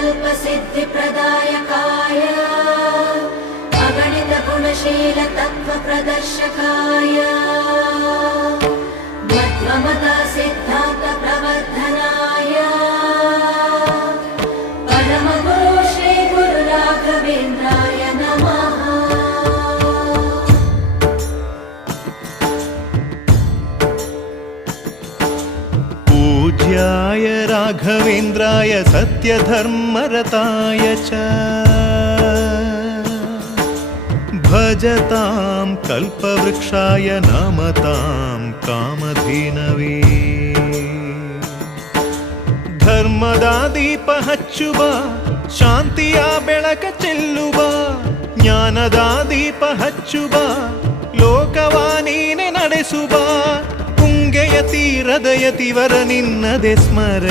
कल्पसिद्धिप्रदायकाय अगणितगुणशीलतत्त्वप्रदर्शकाय मध्वमता सिद्धान्तप्रवर्धनाय परमगुरु श्रीगुरुराघवेन्द्राय नमः। पूज्याय राघवेन्द्राय सत्यधर्मरताय च भजतां कल्पवृक्षाय नमतां कामधेनवे। ಧರ್ಮದ ದೀಪ ಹಚ್ಚುವ ಶಾಂತಿಯ ಬೆಳಕ ಚೆಲ್ಲುವ ಜ್ಞಾನದ ದೀಪ ಹಚ್ಚುವ ಲೋಕವ ನೀನೆ ನಡೆಸುವ ಪುಂಗೆಯ ತೀರದ ಯತಿವರ ನಿನ್ನದೆ ಸ್ಮರ